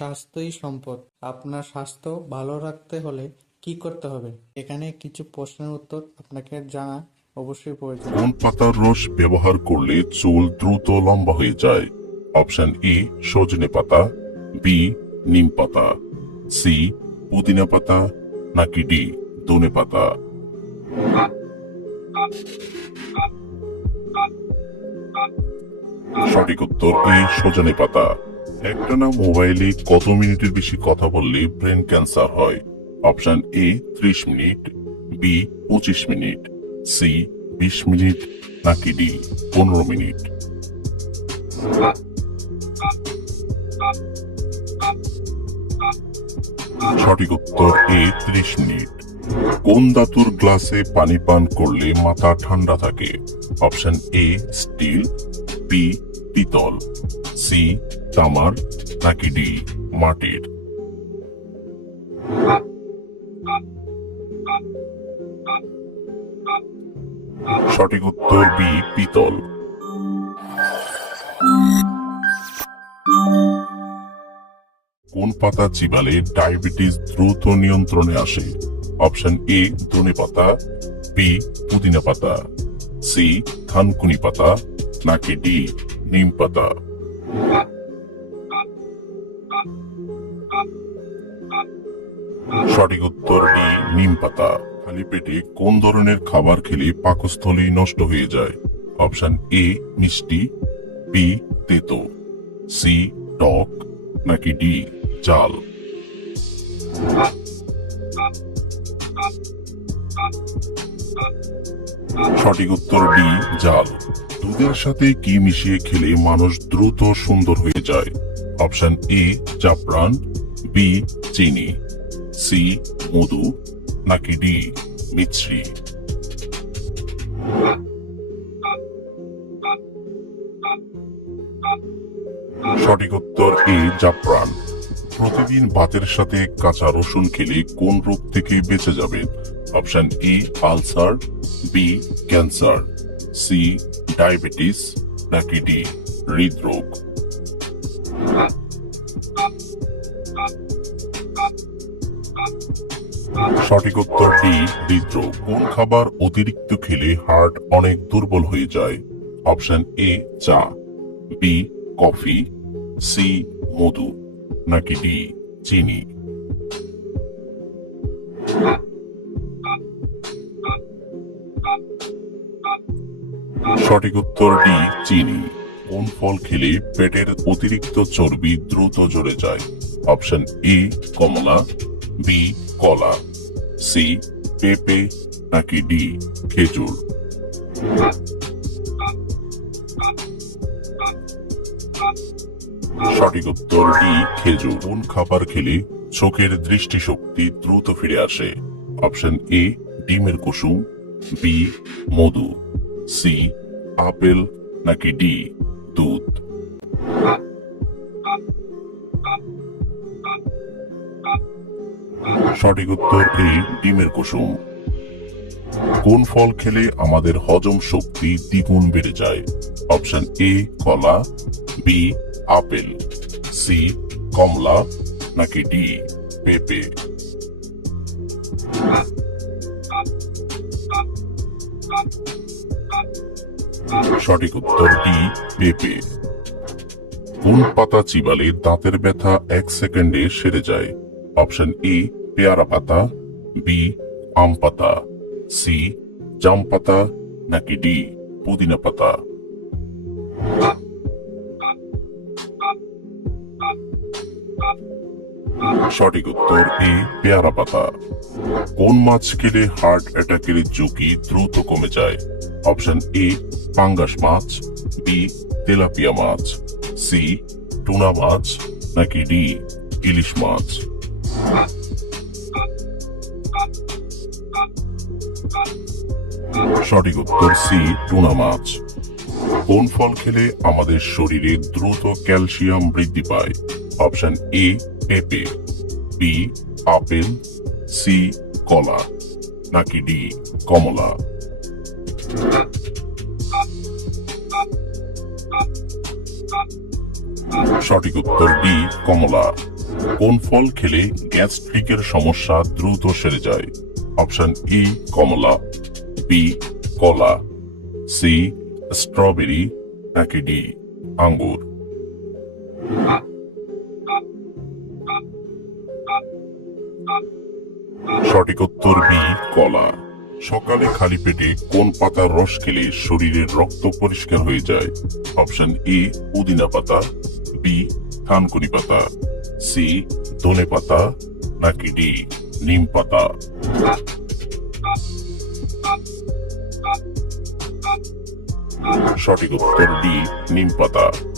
স্বাস্থ্যই সম্পদ। আপনার স্বাস্থ্য ভালো রাখতে হলে কি করতে হবে? এখানে কিছু প্রশ্নের উত্তর আপনাকে জানা অবশ্যই প্রয়োজন। কোন পাতার রস ব্যবহার করলে চুল দ্রুত লম্বা হয়ে যায়? অপশন এ সজনে পাতা, বি নিম পাতা, সি পুদিনা পাতা, নাকি ডি ধনে পাতা? সঠিক উত্তর এ সজনে পাতা। একটানা মোবাইলে কত মিনিটের বেশি কথা বললে ব্রেন ক্যান্সার হয়? Option A 30 minute, B 25 minute, C 20 minute, নাকি ডি 15 মিনিট? সঠিক উত্তর এ 30 মিনিট। কোন ধাতুর গ্লাসে পানি পান করলে মাথা ঠান্ডা থাকে? অপশন এ স্টিল, বি পিতল, সি তামার, নাকি ডি মাটির? সঠিক উত্তর বি পিতল। কোন পাতা চিবালে ডায়াবেটিস দ্রুত নিয়ন্ত্রণে আসে? অপশন এ ধনে পাতা, বি পুদিনা পাতা, সি থানকুনি পাতা, নাকি ডি নিম পাতা? সঠিক উত্তর ডি নিম পাতা। খালি পেটে কোন ধরনের খাবার খেলে পাকস্থলী নষ্ট হয়ে যায়? অপশন এ মিষ্টি, বি তেতো, সি টক, নাকি ডি চাল? সঠিক উত্তর ডি জাল। দুধের সাথে কি মিশিয়ে খেলে মানুষ দ্রুত সুন্দর হয়ে যায়? অপশন এ জাফরান, বি চিনি, সি মধু, নাকি ডি মিছরি? সঠিক উত্তর এ জাফরান। প্রতিদিন ভাতের সাথে কাঁচা রসুন খেলে কোন রোগ থেকে বেঁচে যাবেন? Option A ulcer, B cancer, C diabetes, নাকি ডি হৃদরোগ? সঠিক উত্তর ডি হৃদরোগ। কোন খাবার অতিরিক্ত খেলে হার্ট অনেক দুর্বল হয়ে যায়? অপশন এ চা, বি কফি, সি মধু, নাকি ডি চিনি? সঠিক উত্তর ডি চিনি। কোন ফল খেলে পেটের অতিরিক্ত চর্বি দ্রুত ঝরে যায়? অপশন এ কমলা, বি কলা, সি পেঁপে, নাকি ডি খেজুর? সঠিক উত্তর ডি খেজুর। কোন খাবার খেলে চোখের দৃষ্টিশক্তি দ্রুত ফিরে আসে? অপশন এ ডিমের কুসুম, বি মধু, সি আপেল, নাকি ডি দুধ? সঠিক উত্তর এ ডিমের কুসুম। কোন ফল খেলে আমাদের হজম শক্তি দ্বিগুণ বেড়ে যায়? অপশন এ কলা, বি আপেল, সি কমলা, নাকি ডি পেঁপে? সঠিক উত্তর ডি পেঁপে। কোন পাতা চিবালে দাঁতের ব্যথা 1 সেকেন্ডে সেরে যায়? অপশন এ পেয়ারা পাতা, বি আম পাতা, সি জাম পাতা, নাকি ডি পুদিনা পাতা? সঠিক উত্তর এ পেয়ারা পাতা। কোন মাছ খেলে হার্ট অ্যাটাকের ঝুঁকি দ্রুত কমে যায়? অপশন এ পাঙ্গাস মাছ, বি তেলাপিয়া মাছ, সি টুনা মাছ, নাকি ডি ইলিশ মাছ? সঠিক উত্তর সি টুনা মাছ। কোন ফল খেলে আমাদের শরীরে দ্রুত ক্যালসিয়াম বৃদ্ধি পায়? অপশন এ পেঁপে, বি আপেল, সি কলা, নাকি ডি কমলা? সঠিক উত্তর ডি কমলা। কোন ফল খেলে গ্যাস্ট্রিকের সমস্যা দ্রুত সেরে যায়? অপশন ই কমলা, বি কলা, সি স্ট্রবেরি, নাকি ডি আঙ্গুর? সঠিক উত্তর বি কলা। সকালে খালি পেটে কোন পাতার রস খেলে শরীরের রক্ত পরিষ্কার হয়ে যায়? অপশন এ পুদিনা পাতা, বি থানকুনি পাতা, সি ধনে পাতা, নাকি ডি নিম পাতা? সঠিক উত্তর ডি নিম পাতা।